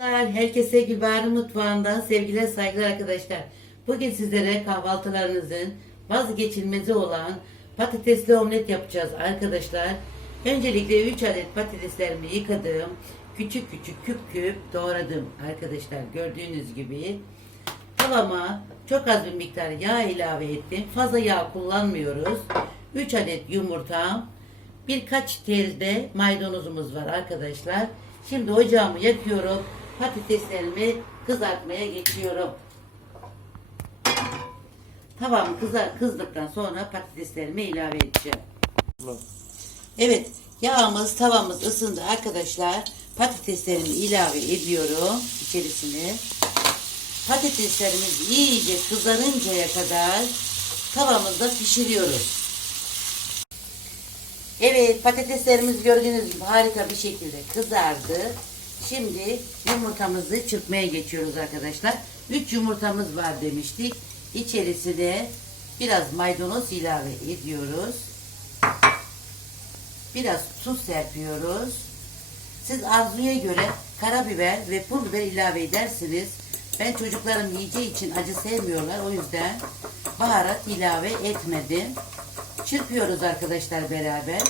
Herkese Gülbahar'ın mutfağından sevgiler saygılar arkadaşlar. Bugün sizlere kahvaltılarınızın vazgeçilmezi olan patatesli omlet yapacağız arkadaşlar. Öncelikle 3 adet patateslerimi yıkadım. Küçük küçük küp küp doğradım arkadaşlar gördüğünüz gibi. Tavama çok az bir miktar yağ ilave ettim. Fazla yağ kullanmıyoruz. 3 adet yumurtam, birkaç telde maydanozumuz var arkadaşlar. Şimdi ocağımı yakıyorum. Patateslerimi kızartmaya geçiyorum. Tavam kızar, kızdıktan sonra patateslerimi ilave edeceğim. Evet, yağımız, tavamız ısındı arkadaşlar. Patateslerimi ilave ediyorum içerisine. Patateslerimiz iyice kızarıncaya kadar tavamızda pişiriyoruz. Evet patateslerimiz gördüğünüz gibi harika bir şekilde kızardı. Şimdi yumurtamızı çırpmaya geçiyoruz arkadaşlar. 3 yumurtamız var demiştik. İçerisine biraz maydanoz ilave ediyoruz. Biraz tuz serpiyoruz. Siz arzuya göre karabiber ve pul biber ilave edersiniz. Ben çocuklarım yiyeceği için acı sevmiyorlar. O yüzden baharat ilave etmedim. Çırpıyoruz arkadaşlar beraber.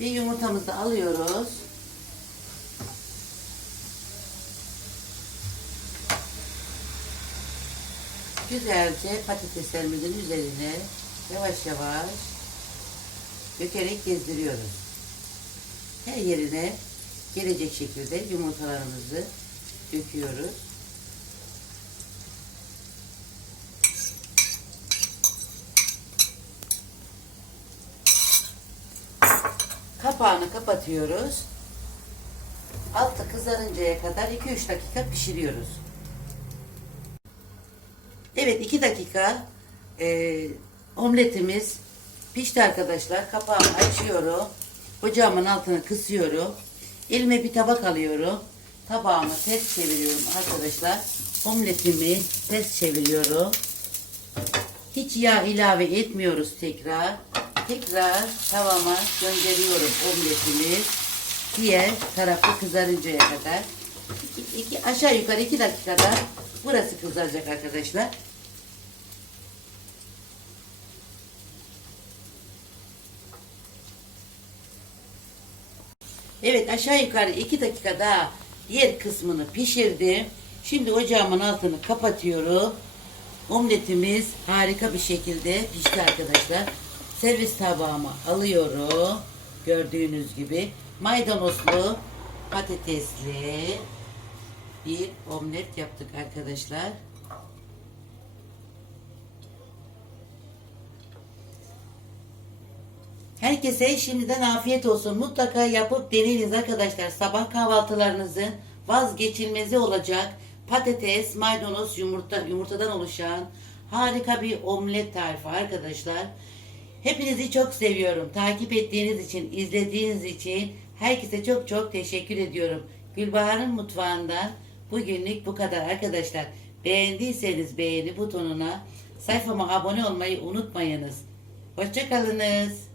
Bir yumurtamızı alıyoruz. Güzelce patateslerimizin üzerine yavaş yavaş dökerek gezdiriyoruz. Her yerine gelecek şekilde yumurtalarımızı döküyoruz. Kapağını kapatıyoruz. Altı kızarıncaya kadar 2-3 dakika pişiriyoruz. Evet 2 dakika e, omletimiz pişti arkadaşlar. Kapağını açıyorum. Ocağımın altını kısıyorum. Elime bir tabak alıyorum. Tabağımı ters çeviriyorum arkadaşlar. Omletimi ters çeviriyorum. Hiç yağ ilave etmiyoruz tekrar. Tekrar tavama gönderiyorum omletimi. Diğer tarafı kızarıncaya kadar. İki, iki- aşağı yukarı iki dakikada burası kızaracak arkadaşlar. Evet aşağı yukarı iki dakika daha diğer kısmını pişirdim. Şimdi ocağımın altını kapatıyorum. Omletimiz harika bir şekilde pişti arkadaşlar. Servis tabağıma alıyorum. Gördüğünüz gibi maydanozlu patatesli bir omlet yaptık arkadaşlar. Herkese şimdiden afiyet olsun. Mutlaka yapıp deneyiniz arkadaşlar. Sabah kahvaltılarınızın vazgeçilmezi olacak patates, maydanoz, yumurta, yumurtadan oluşan harika bir omlet tarifi arkadaşlar. Hepinizi çok seviyorum. Takip ettiğiniz için, izlediğiniz için herkese çok çok teşekkür ediyorum. Gülbahar'ın mutfağından bugünlük bu kadar arkadaşlar. Beğendiyseniz beğeni butonuna sayfama abone olmayı unutmayınız. Hoşçakalınız.